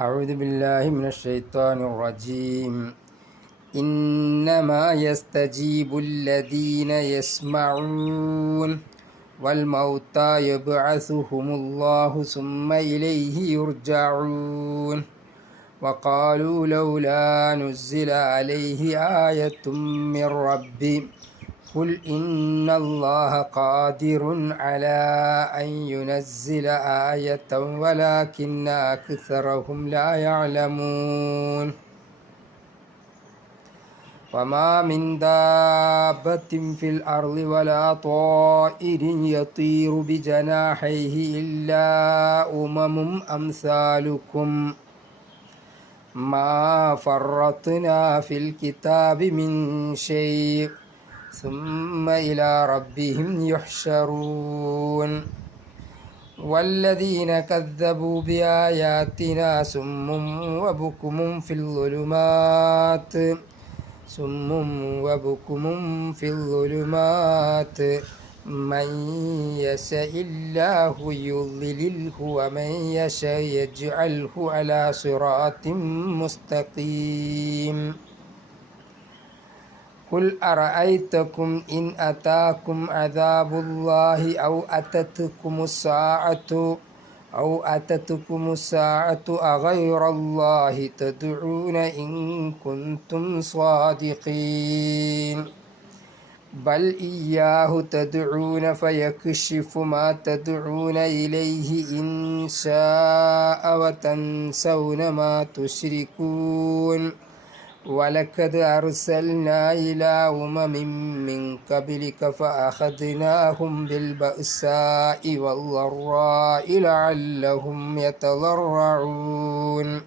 أعوذ بالله من الشيطان الرجيم إنما يستجيب الذين يسمعون والموتى يبعثهم الله ثم إليه يرجعون وقالوا لولا نزل عليه آية من ربه قل إن الله قادر على أن ينزل آية ولكن أكثرهم لا يعلمون وما من دابة في الأرض ولا طائر يطير بجناحيه إلا أمم أمثالكم ما فرطنا في الكتاب من شيء ثم إلى ربهم يحشرون والذين كذبوا بآياتنا صم وبكم في الظلمات من يشاء الله يضلله ومن يشاء يجعله على صراط مستقيم قل أرأيتكم إن أتاكم عذاب الله أو أتتكم الساعة أغير الله تدعون إن كنتم صادقين بل إياه تدعون فيكشف ما تدعون إليه إن شاء وتنسون ما تشركون ولقد أرسلنا إلى أمم من قبلك فأخذناهم بالبأساء والضراء لعلهم يتضرعون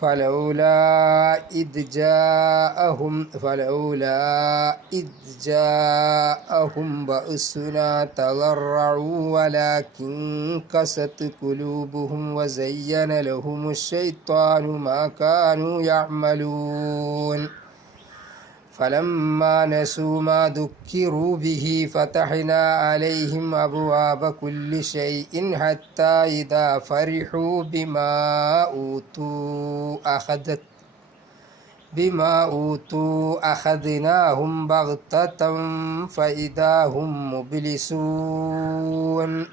فلولا إذ جاءهم بأسنا تضرعوا ولكن قست قلوبهم وزين لهم الشيطان ما كانوا يعملون فلما نسوا ما ذكروا به فتحنا عليهم أبواب كل شيء حتى إذا فرحوا بما أوتوا أخذناهم بغتة فإذا هم مبلسون